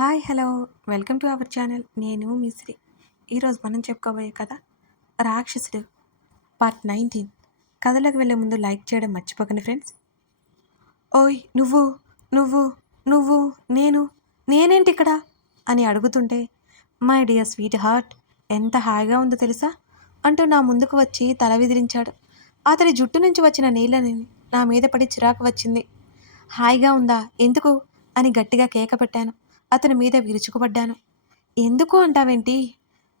Hi hello welcome to our channel. నేను మిశ్రీ. ఈరోజు మనం చెప్పుకోబోయే కథ రాక్షసుడు పార్ట్ 19. కథలోకి వెళ్ళే ముందు లైక్ చేయడం మర్చిపోకండి ఫ్రెండ్స్. ఓయ్ నువ్వు నువ్వు నువ్వు నేను నేనేంటి ఇక్కడ అని అడుగుతుంటే, మై డియర్ స్వీట్ హార్ట్, ఎంత హాయిగా ఉందో తెలుసా అంటూ నా ముందుకు వచ్చి తల విదిరించాడు. అతడి జుట్టు నుంచి వచ్చిన నీళ్ళని నా మీద పడి చిరాకు వచ్చింది. హాయిగా ఉందా ఎందుకు అని గట్టిగా కేక పెట్టాను. అతని మీద విరుచుకుపడ్డాను. ఎందుకు అంటావేంటి,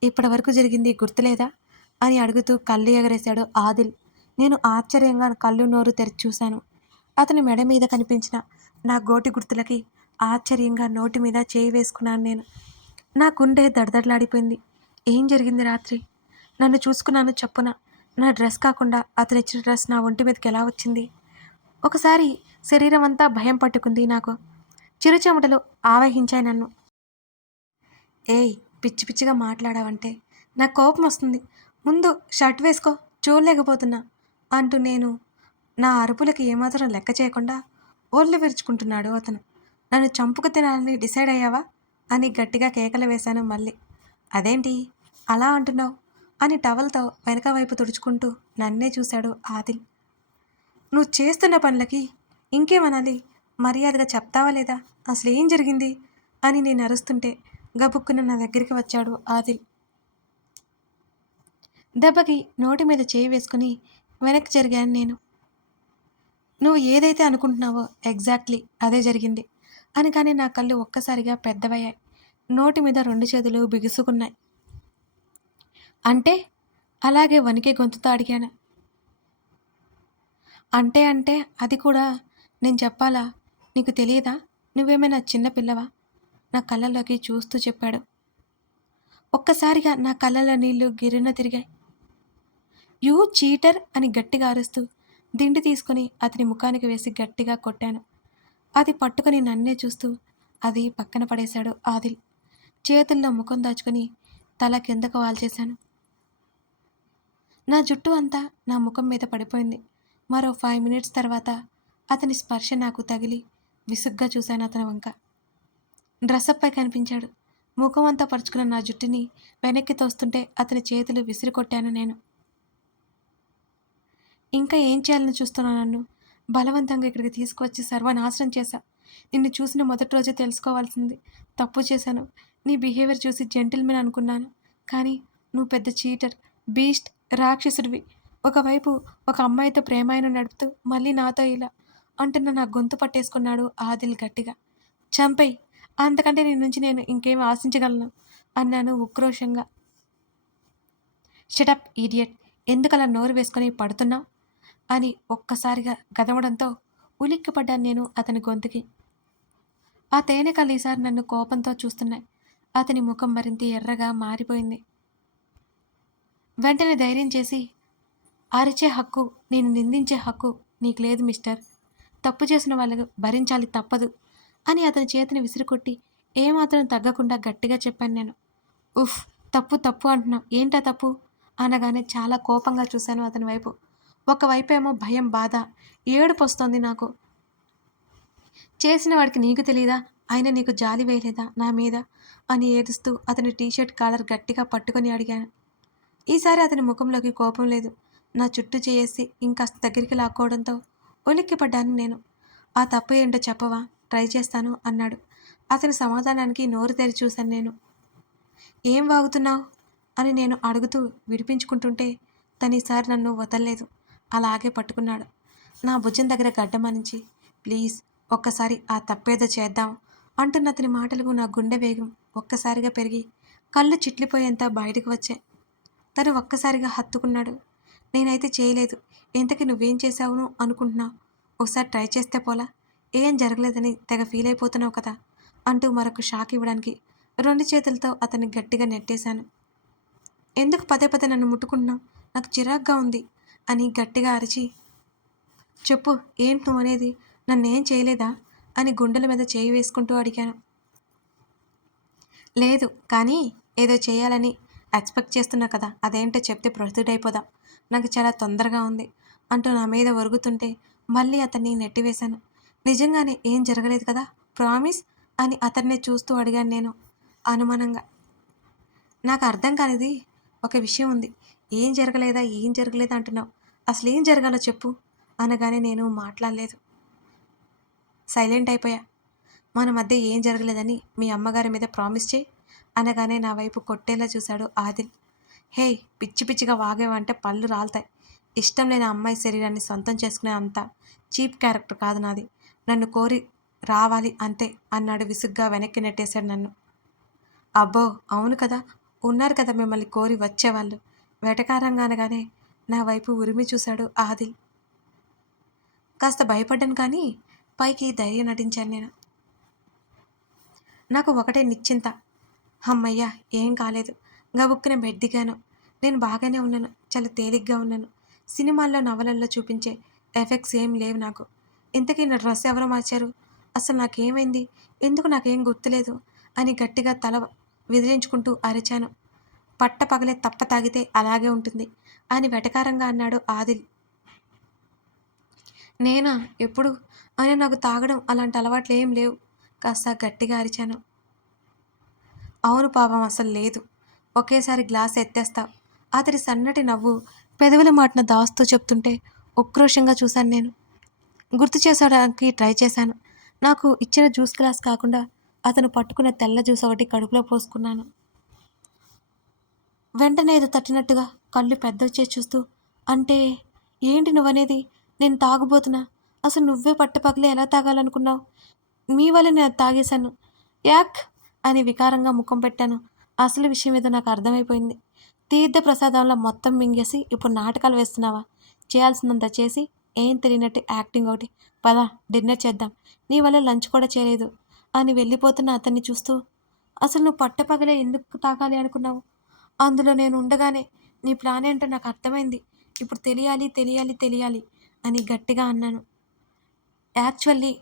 ఇప్పటి వరకు జరిగింది గుర్తులేదా అని అడుగుతూ కళ్ళు ఎగరేశాడు ఆదిల్. నేను ఆశ్చర్యంగా కళ్ళు నోరు తెరిచి చూశాను. అతని మెడ మీద కనిపించిన నా గోటి గుర్తులకి ఆశ్చర్యంగా నోటి మీద చేయి వేసుకున్నాను నేను. నా గుండె దడదడలాడిపోయింది. ఏం జరిగింది రాత్రి? నన్ను చూసుకున్నాను చప్పున. నా డ్రెస్ కాకుండా అతనిచ్చిన డ్రెస్ నా ఒంటి మీదకి ఎలా వచ్చింది? ఒకసారి శరీరం అంతా భయం పట్టుకుంది నాకు. చిరుచెమటలు ఆవహించాయి నన్ను. ఏయ్, పిచ్చి పిచ్చిగా మాట్లాడావంటే నాకు కోపం వస్తుంది. ముందు షర్ట్ వేసుకో, చూడలేకపోతున్నా అంటూ నేను నా అరుపులకి ఏమాత్రం లెక్క చేయకుండా ఓళ్ళు విరుచుకుంటున్నాడు అతను. నన్ను చంపుకు తినాలని డిసైడ్ అయ్యావా అని గట్టిగా కేకలు వేశాను మళ్ళీ. అదేంటి అలా అంటున్నావు అని టవల్తో వెనక వైపు తుడుచుకుంటూ నన్నే చూశాడు ఆదిల్. నువ్వు చేస్తున్న పనులకి ఇంకేమనాలి, మర్యాదగా చెప్తావా లేదా, అసలు ఏం జరిగింది అని నేను అరుస్తుంటే గబుక్కున నా దగ్గరికి వచ్చాడు ఆదిల్. దెబ్బకి నోటి మీద చేయి వేసుకుని వెనక్కి జరిగాను నేను. నువ్వు ఏదైతే అనుకుంటున్నావో ఎగ్జాక్ట్లీ అదే జరిగింది అని. కానీ నా కళ్ళు ఒక్కసారిగా పెద్దవయ్యాయి. నోటి మీద రెండు చేతులు బిగుసుకున్నాయి. అంటే అలాగే వణికే గొంతుతో అడిగాను. అంటే అది కూడా నేను చెప్పాలా? నీకు తెలియదా? నువ్వేమైనా చిన్న పిల్లవా? నా కళ్ళల్లోకి చూస్తూ చెప్పాడు. ఒక్కసారిగా నా కళ్ళలో నీళ్లు గిర్రున తిరిగాయి. యూ చీటర్ అని గట్టిగా అరుస్తూ దిండి తీసుకుని అతని ముఖానికి వేసి గట్టిగా కొట్టాను. అది పట్టుకుని నన్నే చూస్తూ అది పక్కన పడేశాడు ఆదిల్. చేతుల్లో ముఖం దాచుకుని తల కిందకు వాల్చేశాను. నా జుట్టు అంతా నా ముఖం మీద పడిపోయింది. మరో 5 minutes తర్వాత అతని స్పర్శ నాకు తగిలి విసుగ్గా చూశాను అతని వంక. డ్రెస్అప్పై కనిపించాడు. ముఖం అంతా పరుచుకున్న నా జుట్టుని వెనక్కి తోస్తుంటే అతని చేతులు విసిరి కొట్టాను నేను. ఇంకా ఏం చేయాలని చూస్తున్నా? నన్ను బలవంతంగా ఇక్కడికి తీసుకువచ్చి సర్వనాశనం చేశా. నిన్ను చూసిన మొదటి రోజే తెలుసుకోవాల్సింది. తప్పు చేశాను. నీ బిహేవియర్ చూసి జెంటిల్మెన్ అనుకున్నాను. కానీ నువ్వు పెద్ద చీటర్, బీస్ట్, రాక్షసుడివి. ఒకవైపు ఒక అమ్మాయితో ప్రేమాయణం నడుపుతూ మళ్ళీ నాతో ఇలా అంటున్న నా గొంతు పట్టేసుకున్నాడు ఆదిల్ గట్టిగా. చంపేయ్, అంతకంటే నీ నుంచి నేను ఇంకేం ఆశించగలను అన్నాను ఉక్రోషంగా. షటప్ ఈడియట్, ఎందుకలా నోరు వేసుకొని పడుతున్నావు అని ఒక్కసారిగా గదవడంతో ఉలిక్కిపడ్డాను నేను అతని గొంతుకి. ఆ తేనె కళ్ళు ఈసారి నన్ను కోపంతో చూస్తున్నాయి. అతని ముఖం మరింత ఎర్రగా మారిపోయింది. వెంటనే ధైర్యం చేసి, అరిచే హక్కు, నేను నిందించే హక్కు నీకు లేదు మిస్టర్. తప్పు చేసిన వాళ్ళకు భరించాలి తప్పదు అని అతని చేతిని విసిరికొట్టి ఏమాత్రం తగ్గకుండా గట్టిగా చెప్పాను నేను. ఉఫ్, తప్పు తప్పు అంటున్నావు, ఏంటా తప్పు అనగానే చాలా కోపంగా చూశాను అతని వైపు. ఒకవైపేమో భయం, బాధ, ఏడుపు వస్తోంది నాకు. చేసిన వాడికి నీకు తెలీదా? అయినా నీకు జాలి వేయలేదా నా మీద అని ఏడుస్తూ అతని టీషర్ట్ కాలర్ గట్టిగా పట్టుకొని అడిగాను. ఈసారి అతని ముఖంలోకి కోపం లేదు. నా చుట్టూ చేసి ఇంకాస్త దగ్గరికి లాక్కోవడంతో ఉలిక్కిపడ్డాను నేను. ఆ తప్పు ఏంటో చెప్పవా, ట్రై చేస్తాను అన్నాడు. అతని సమాధానానికి నోరు తెరి చూశాను నేను. ఏం వాగుతున్నావు అని నేను అడుగుతూ విడిపించుకుంటుంటే తను ఈసారి నన్ను వదలలేదు. అలాగే పట్టుకున్నాడు. నా భుజం దగ్గర గడ్డమనించి, ప్లీజ్ ఒక్కసారి ఆ తప్పేదో చేద్దాం అంటున్న అతని మాటలకు నా గుండె వేగం ఒక్కసారిగా పెరిగి కళ్ళు చిట్లిపోయేంత బయటకు వచ్చాయి. తను ఒక్కసారిగా హత్తుకున్నాడు. నేనైతే చేయలేదు. ఇంతకీ నువ్వేం చేశావును అనుకుంటున్నావు? ఒకసారి ట్రై చేస్తే పోలా? ఏం జరగలేదని తెగ ఫీల్ అయిపోతున్నావు కదా అంటూ మరొక షాక్ ఇవ్వడానికి 2 చేతులతో అతన్ని గట్టిగా నెట్టేశాను. ఎందుకు పదే పదే నన్ను ముట్టుకుంటున్నావు? నాకు చిరాగ్గా ఉంది అని గట్టిగా అరిచి, చెప్పు ఏంటి నువ్వు అనేది? నన్నేం చేయలేదా అని గుండెల మీద చేయి వేసుకుంటూ అడిగాను. లేదు, కానీ ఏదో చేయాలని ఎక్స్పెక్ట్ చేస్తున్నా కదా, అదేంటో చెప్తే ప్రొసీడ్ అయిపోదాం. నాకు చాలా తొందరగా ఉంది అంటూ నా మీద ఒరుగుతుంటే మళ్ళీ అతన్ని నెట్టివేశాను. నిజంగానే ఏం జరగలేదు కదా, ప్రామిస్ అని అతన్నే చూస్తూ అడిగాను నేను అనుమానంగా. నాకు అర్థం కానిది ఒక విషయం ఉంది. ఏం జరగలేదా, ఏం జరగలేదా అంటున్నావు. అసలేం జరగాలో చెప్పు అనగానే నేను మాట్లాడలేదు. సైలెంట్ అయిపోయా. మన మధ్య ఏం జరగలేదని మీ అమ్మగారి మీద ప్రామిస్ చేయి అనగానే నా వైపు కొట్టేలా చూశాడు ఆదిల్. హేయ్, పిచ్చి పిచ్చిగా వాగేవంటే పళ్ళు రాలుతాయి. ఇష్టం లేని అమ్మాయి శరీరాన్ని సొంతం చేసుకునే అంత చీప్ క్యారెక్టర్ కాదు నాది. నన్ను కోరి రావాలి అంతే అన్నాడు విసుగ్గా. వెనక్కి నెట్టేశాడు నన్ను. అబ్బో, అవును కదా, ఉన్నారు కదా మిమ్మల్ని కోరి వచ్చేవాళ్ళు. వెటకారంగా అనగానే నా వైపు ఉరిమి చూశాడు ఆదిల్. కాస్త భయపడ్డాను కానీ పైకి ధైర్యం నటించాను నేను. నాకు ఒకటే నిశ్చింత. హమ్మయ్య, ఏం కాలేదు. గబుక్కున బెడ్ దిగాను. నేను బాగానే ఉన్నాను. చాలా తేలిగ్గా ఉన్నాను. సినిమాల్లో నవలల్లో చూపించే ఎఫెక్ట్స్ ఏం లేవు నాకు. ఇంతకీ నా డ్రెస్ ఎవరు మార్చారు? అసలు నాకేమైంది? ఎందుకు నాకేం గుర్తులేదు అని గట్టిగా తల విదిలించుకుంటూ అరిచాను. పట్టపగలే తప్ప తాగితే అలాగే ఉంటుంది అని వెటకారంగా అన్నాడు ఆదిల్. నేనా? ఎప్పుడు? అయినా నాకు తాగడం అలాంటి అలవాట్లు ఏం లేవు. కాస్త గట్టిగా అరిచాను. అవును పాపం, అసలు లేదు. ఒకేసారి గ్లాస్ ఎత్తేస్తావు. అతడి సన్నటి నవ్వు పెదవుల మాటన దాస్తూ చెప్తుంటే ఉక్రోషంగా చూశాను నేను. గుర్తు చేసడానికి ట్రై చేశాను. నాకు ఇచ్చిన జ్యూస్ గ్లాస్ కాకుండా అతను పట్టుకున్న తెల్ల జ్యూస్ ఒకటి కడుపులో పోసుకున్నాను. వెంటనే ఏదో తట్టినట్టుగా కళ్ళు పెద్దవి చేసి చూస్తూ, అంటే ఏంటి నువ్వనేది? నేను తాగుబోతున్నా? అసలు నువ్వే పట్టపగలే ఎలా తాగాలనుకున్నావు? మీ వల్ల నేను తాగేశాను. యాక్ అని వికారంగా ముఖం పెట్టాను. అసలు విషయం ఏదో నాకు అర్థమైపోయింది. తీర్థ ప్రసాదంలో మొత్తం మింగేసి ఇప్పుడు నాటకాలు వేస్తున్నావా? చేయాల్సినంత చేసి ఏం తెలియనట్టు యాక్టింగ్ ఒకటి. పద, డిన్నర్ చేద్దాం. నీ వల్ల లంచ్ కూడా చేయలేదు అని వెళ్ళిపోతున్న అతన్ని చూస్తూ, అసలు నువ్వు పట్టపగలే ఎందుకు తాగాలి అనుకున్నావు? అందులో నేను ఉండగానే నీ ప్లాన్ ఏంటో నాకు అర్థమైంది. ఇప్పుడు తెలియాలి తెలియాలి తెలియాలి అని గట్టిగా అన్నాను. యాక్చువల్లీ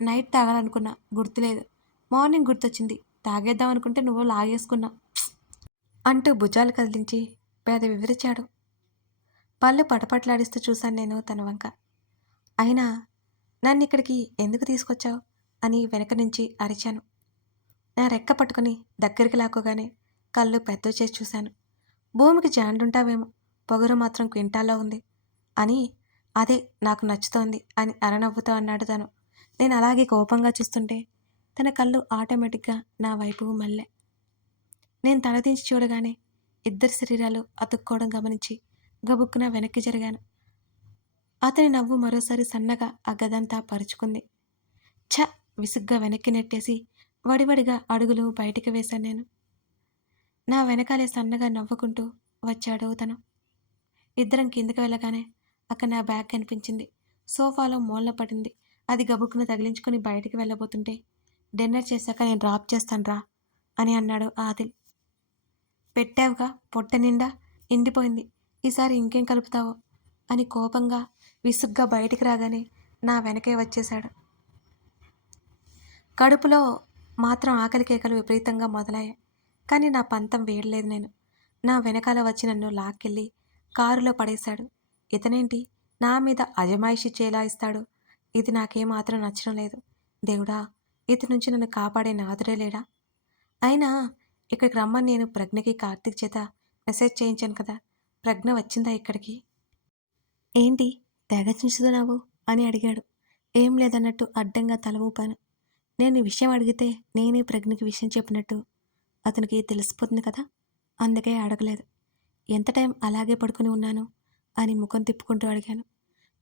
నైట్ తాగాలనుకున్నా, గుర్తులేదు. మార్నింగ్ గుర్తొచ్చింది. తాగేద్దాం అనుకుంటే నువ్వు లాగేసుకున్నా అంటూ భుజాలు కదిలించి పెదవి విరిచాడు. పళ్ళు పటపట్లాడిస్తూ చూశాను నేను తన వంక. అయినా నన్నిక్కడికి ఎందుకు తీసుకొచ్చావు అని వెనక నుంచి అరిచాను. నా రెక్క పట్టుకుని దగ్గరికి లాక్కోగానే కళ్ళు పెద్దవి చేసి చూశాను. భూమికి జాండుంటావేమో, పొగరు మాత్రం క్వింటాల్లో ఉంది అని. అదే నాకు నచ్చుతోంది అని అరనవ్వుతో అన్నాడు తను. నేను అలాగే కోపంగా చూస్తుంటే తన కళ్ళు ఆటోమేటిక్గా నా వైపు మళ్ళే. నేను తలదించి చూడగానే ఇద్దరి శరీరాలు అతుక్కోవడం గమనించి గబుక్కున వెనక్కి జరిగాను. అతని నవ్వు మరోసారి సన్నగా ఆ గదంతా పరుచుకుంది. ఛ! విసుగ్గా వెనక్కి నెట్టేసి వడివడిగా అడుగులు బయటికి వేశాను నేను. నా వెనకాలే సన్నగా నవ్వుకుంటూ వచ్చాడు తను. ఇద్దరం కిందకి వెళ్ళగానే అక్కడ నా బ్యాగ్ కనిపించింది. సోఫాలో మూలన పడింది. అది గబుక్కున తగిలించుకుని బయటికి వెళ్ళబోతుంటే, డిన్నర్ చేశాక నేను డ్రాప్ చేస్తాను రా అని అన్నాడు ఆదిల్. పెట్టావుగా పొట్ట నిండా, ఎండిపోయింది. ఈసారి ఇంకేం కలుపుతావో అని కోపంగా విసుగ్గా బయటికి రాగానే నా వెనకే వచ్చేశాడు. కడుపులో మాత్రం ఆకలి కేకలు విపరీతంగా మొదలయ్యాయి. కానీ నా పంతం వేయలేదు నేను. నా వెనకాల వచ్చి నన్ను లాక్కెళ్ళి కారులో పడేశాడు. ఇతనేంటి నా మీద అజమాయిషి చేలాయిస్తాడు? ఇది నాకేమాత్రం నచ్చడం లేదు. దేవుడా, ఇతని నుంచి నన్ను కాపాడే నాదుడే లేడా? అయినా ఇక్కడికి రమ్మని నేను ప్రజ్ఞకి కార్తీక్ చేత మెసేజ్ చేయించాను కదా, ప్రజ్ఞ వచ్చిందా ఇక్కడికి? ఏంటి తెగ చించుతున్నావు అని అడిగాడు. ఏం లేదన్నట్టు అడ్డంగా తల ఊపాను. నేను ఈ విషయం అడిగితే నేనే ప్రజ్ఞకి విషయం చెప్పినట్టు అతనికి తెలిసిపోతుంది కదా, అందుకే అడగలేదు. ఎంత టైం అలాగే పడుకుని ఉన్నాను అని ముఖం తిప్పుకుంటూ అడిగాను.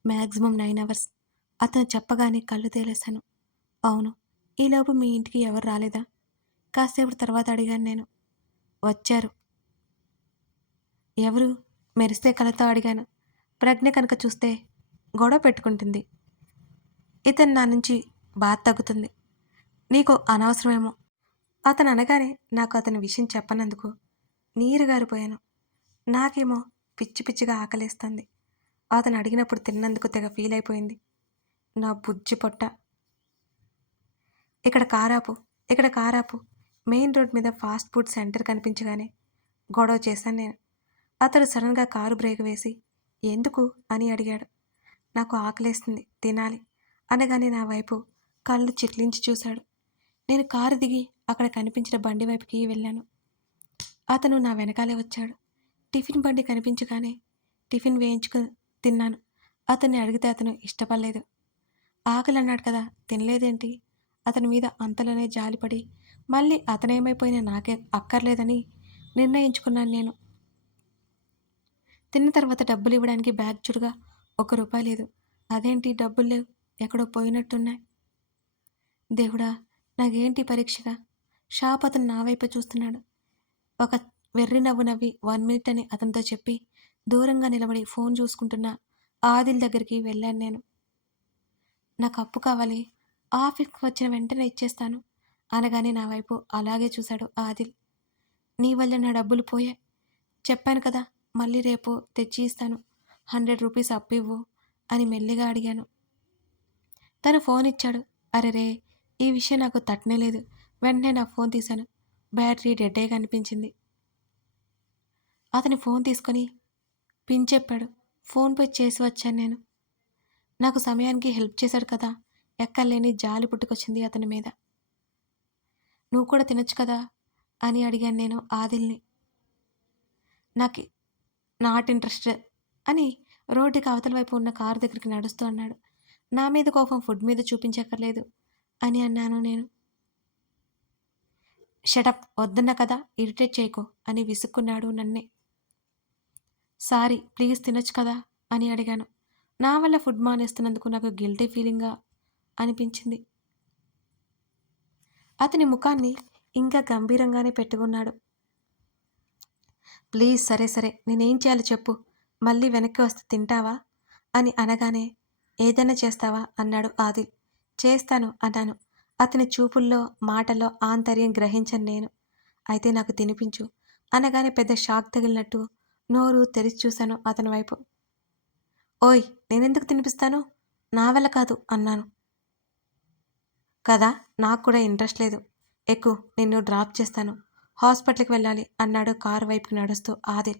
Maximum 9 hours. అతను చెప్పగానే కళ్ళు తేలేశాను. అవును. ఈలోపు మీ ఇంటికి ఎవరు రాలేదా? కాసేపటి తర్వాత అడిగాను నేను. వచ్చారు. ఎవరు? మెరిస్తే కళ్ళతో అడిగాను. ప్రజ్ఞ కనుక చూస్తే గొడవ పెట్టుకుంటుంది. ఇతను నా నుంచి బాధ తగ్గుతుంది. నీకు అనవసరమేమో. అతను అనగానే నాకు అతని విషయం చెప్పనందుకు నీరు గారిపోయాను. నాకేమో పిచ్చి పిచ్చిగా ఆకలేస్తుంది. అతను అడిగినప్పుడు తిన్నందుకు తెగ ఫీల్ అయిపోయింది నా బుజ్జి పొట్ట. ఇక్కడ కారాపు, ఇక్కడ కారాపు. మెయిన్ రోడ్ మీద ఫాస్ట్ ఫుడ్ సెంటర్ కనిపించగానే గొడవ చేశాను నేను. అతడు సడన్గా కారు బ్రేక్ వేసి ఎందుకు అని అడిగాడు. నాకు ఆకలేస్తుంది, తినాలి అనగానే నా వైపు కళ్ళు చిట్లించి చూశాడు. నేను కారు దిగి అక్కడ కనిపించిన బండి వైపుకి వెళ్ళాను. అతను నా వెనకాలే వచ్చాడు. టిఫిన్ బండి కనిపించగానే టిఫిన్ వేయించుకుని తిన్నాను. అతన్ని అడిగితే అతను ఇష్టపడలేదు. ఆకలన్నాడు కదా, తినలేదేంటి? అతని మీద అంతలోనే జాలిపడి మళ్ళీ అతనేమైపోయినా నాకే అక్కర్లేదని నిర్ణయించుకున్నాను నేను. తిన్న తర్వాత డబ్బులివ్వడానికి బ్యాగ్ చురుగా ₹1 లేదు. అదేంటి డబ్బులు లేవు, ఎక్కడో పోయినట్టున్నాయి. దేవుడా! నాకేంటి పరీక్షగా? షాప్ అతను నా వైపే చూస్తున్నాడు. ఒక వెర్రి నవ్వు నవ్వి 1 మినిట్ అని అతనితో చెప్పి దూరంగా నిలబడి ఫోన్ చూసుకుంటున్న ఆదిల్ దగ్గరికి వెళ్ళాను నేను. నాకు అప్పు కావాలి, ఆఫీస్కి వచ్చిన వెంటనే ఇచ్చేస్తాను అనగానే నా వైపు అలాగే చూశాడు ఆదిల్. నీ వల్ల నా డబ్బులు పోయాయి. చెప్పాను కదా, మళ్ళీ రేపు తెచ్చి ఇస్తాను. ₹100 అప్పు ఇవ్వు అని మెల్లిగా అడిగాను. తను ఫోన్ ఇచ్చాడు. అరెరే, ఈ విషయం నాకు తట్టనే లేదు. వెంటనే నా ఫోన్ తీశాను. బ్యాటరీ డెడ్డే కనిపించింది. అతని ఫోన్ తీసుకొని పిన్ చెప్పాడు. ఫోన్పే చేసి వచ్చాను నేను. నాకు సమయానికి హెల్ప్ చేశాడు కదా, ఎక్కర్లేని జాలి పుట్టుకొచ్చింది అతని మీద. నువ్వు కూడా తినొచ్చు కదా అని అడిగాను నేను ఆదిల్ని. నాకు నాట్ ఇంట్రెస్టెడ్ అని రోడ్డుకి అవతల వైపు ఉన్న కారు దగ్గరికి నడుస్తూ అన్నాడు. నా మీద కోపం ఫుడ్ మీద చూపించక్కర్లేదు అని అన్నాను నేను. షటప్, వద్దన్నా కదా, ఇరిటేట్ చేయకు అని విసుక్కున్నాడు నన్నే. సారీ, ప్లీజ్ తినొచ్చు కదా అని అడిగాను. నా వల్ల ఫుడ్ మానేస్తున్నందుకు నాకు గిల్టీ ఫీలింగ్గా అనిపించింది. అతని ముఖాన్ని ఇంకా గంభీరంగానే పెట్టుకున్నాడు. ప్లీజ్, సరే సరే, నేనేం చేయాలో చెప్పు. మళ్ళీ వెనక్కి వస్తే తింటావా అని అనగానే ఏదైనా చేస్తావా అన్నాడు ఆదిల్. చేస్తాను అన్నాను. అతని చూపుల్లో మాటల్లో ఆంతర్యం గ్రహించను నేను. అయితే నాకు తినిపించు అనగానే పెద్ద షాక్ తగిలినట్టు నోరు తెరిచి చూశాను అతని వైపు. ఓయ్, నేనెందుకు తినిపిస్తాను? నా వల్ల కాదు అన్నాను. కదా, నాకు కూడా ఇంట్రెస్ట్ లేదు. ఎక్కు, నిన్ను డ్రాప్ చేస్తాను. హాస్పిటల్కి వెళ్ళాలి అన్నాడు కారు వైపుకి నడుస్తూ ఆదిల్.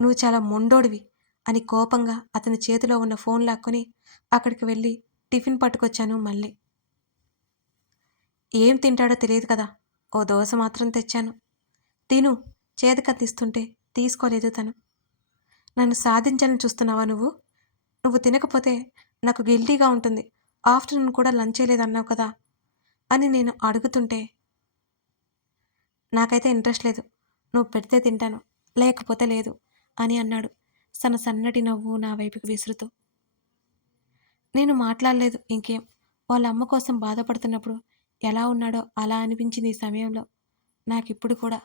నువ్వు చాలా మొండోడివి అని కోపంగా అతని చేతిలో ఉన్న ఫోన్ లాక్కొని అక్కడికి వెళ్ళి టిఫిన్ పట్టుకొచ్చాను మళ్ళీ. ఏం తింటాడో తెలియదు కదా, ఓ దోశ మాత్రం తెచ్చాను. తిను, చేతకత్తిస్తుంటే తీసుకోలేదు తను. నన్ను సాధించాలని చూస్తున్నావా నువ్వు? నువ్వు తినకపోతే నాకు గిల్టీగా ఉంటుంది. ఆఫ్టర్నూన్ కూడా లంచ్ చేయలేదన్నావు కదా అని నేను అడుగుతుంటే, నాకైతే ఇంట్రెస్ట్ లేదు. నువ్వు పెడితే తింటాను, లేకపోతే లేదు అని అన్నాడు తన సన్నటి నవ్వు నా వైపుకి విసురుతూ. నేను మాట్లాడలేదు ఇంకేం. వాళ్ళ అమ్మ కోసం బాధపడుతున్నప్పుడు ఎలా ఉన్నాడో అలా అనిపించింది ఈ సమయంలో నాకిప్పుడు కూడా.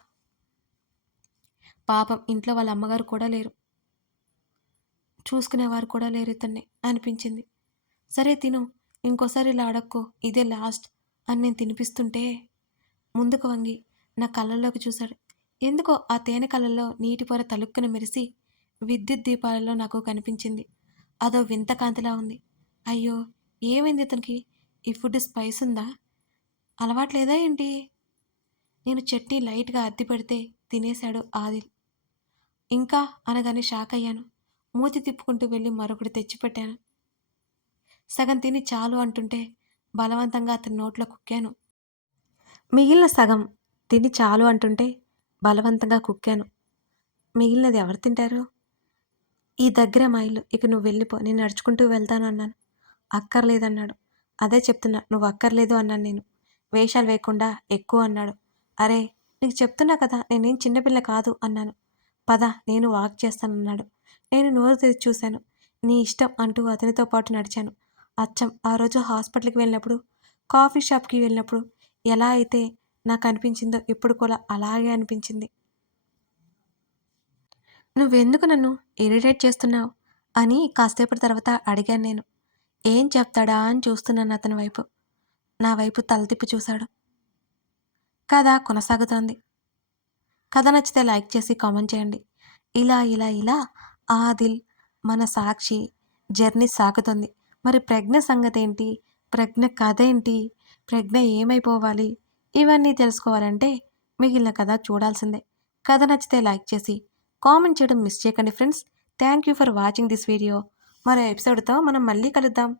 పాపం, ఇంట్లో వాళ్ళ అమ్మగారు కూడా లేరు, చూసుకునేవారు కూడా లేరు ఇతన్ని అనిపించింది. సరే తిను, ఇంకోసారి ఇలా అడక్కో, ఇదే లాస్ట్ అని నేను తినిపిస్తుంటే ముందుకు వంగి నా కళ్ళల్లోకి చూశాడు. ఎందుకో ఆ తేనె కళ్ళల్లో నీటి పొర తలుక్కున మెరిసి విద్యుత్ దీపాలలో నాకు కనిపించింది. అదో వింత కాంతిలా ఉంది. అయ్యో, ఏమైంది ఇతనికి? ఈ ఫుడ్ స్పైస్ ఉందా? అలవాట్లేదా ఏంటి? నేను చట్నీ లైట్గా అద్ది పెడితే తినేశాడు ఆదిల్. ఇంకా అనగానే షాక్ అయ్యాను. మూతి తిప్పుకుంటూ వెళ్ళి మరొకటి తెచ్చిపెట్టాను. సగం తిని చాలు అంటుంటే బలవంతంగా అతని నోట్లో కుక్కాను. మిగిలిన సగం తిని చాలు అంటుంటే బలవంతంగా కుక్కాను. మిగిలినది ఎవరు తింటారు? ఈ దగ్గర మా ఇల్లు, ఇక నువ్వు వెళ్ళిపో, నేను నడుచుకుంటూ వెళ్తాను అన్నాను. అక్కర్లేదన్నాడు. అదే చెప్తున్నా, నువ్వు అక్కర్లేదు అన్నాను నేను. వేషాలు వేయకుండా ఎక్కువ అన్నాడు. అరే, నీకు చెప్తున్నా కదా, నేనేం చిన్నపిల్ల కాదు అన్నాను. పద, నేను వాక్ చేస్తానన్నాడు. నేను నోరు తెరిచి చూశాను. నీ ఇష్టం అంటూ అతనితో పాటు నడిచాను. అచ్చం ఆ రోజు హాస్పిటల్కి వెళ్ళినప్పుడు, కాఫీ షాప్కి వెళ్ళినప్పుడు ఎలా అయితే నాకు అనిపించిందో ఇప్పుడు కూడా అలాగే అనిపించింది. నువ్వెందుకు నన్ను ఇరిటేట్ చేస్తున్నావు అని కాసేపటి తర్వాత అడిగాను నేను. ఏం చెప్తాడా అని చూస్తున్నాను అతని వైపు. నా వైపు తల తిప్పి చూశాడు. కథ కొనసాగుతోంది. కథ నచ్చితే లైక్ చేసి కామెంట్ చేయండి. ఇలా ఇలా ఇలా ఆదిల్, మన సాక్షి జర్నీ సాగుతుంది. మరి ప్రజ్ఞ సంగతి ఏంటి? ప్రజ్ఞ కథ ఏంటి? ప్రజ్ఞ ఏమైపోవాలి? ఇవన్నీ తెలుసుకోవాలంటే మిగిలిన కథ చూడాల్సిందే. కథ నచ్చితే లైక్ చేసి కామెంట్ చేయడం మిస్ చేయకండి friends. Thank you for watching this video. మరో ఎపిసోడ్తో మనం మళ్ళీ కలుద్దాం.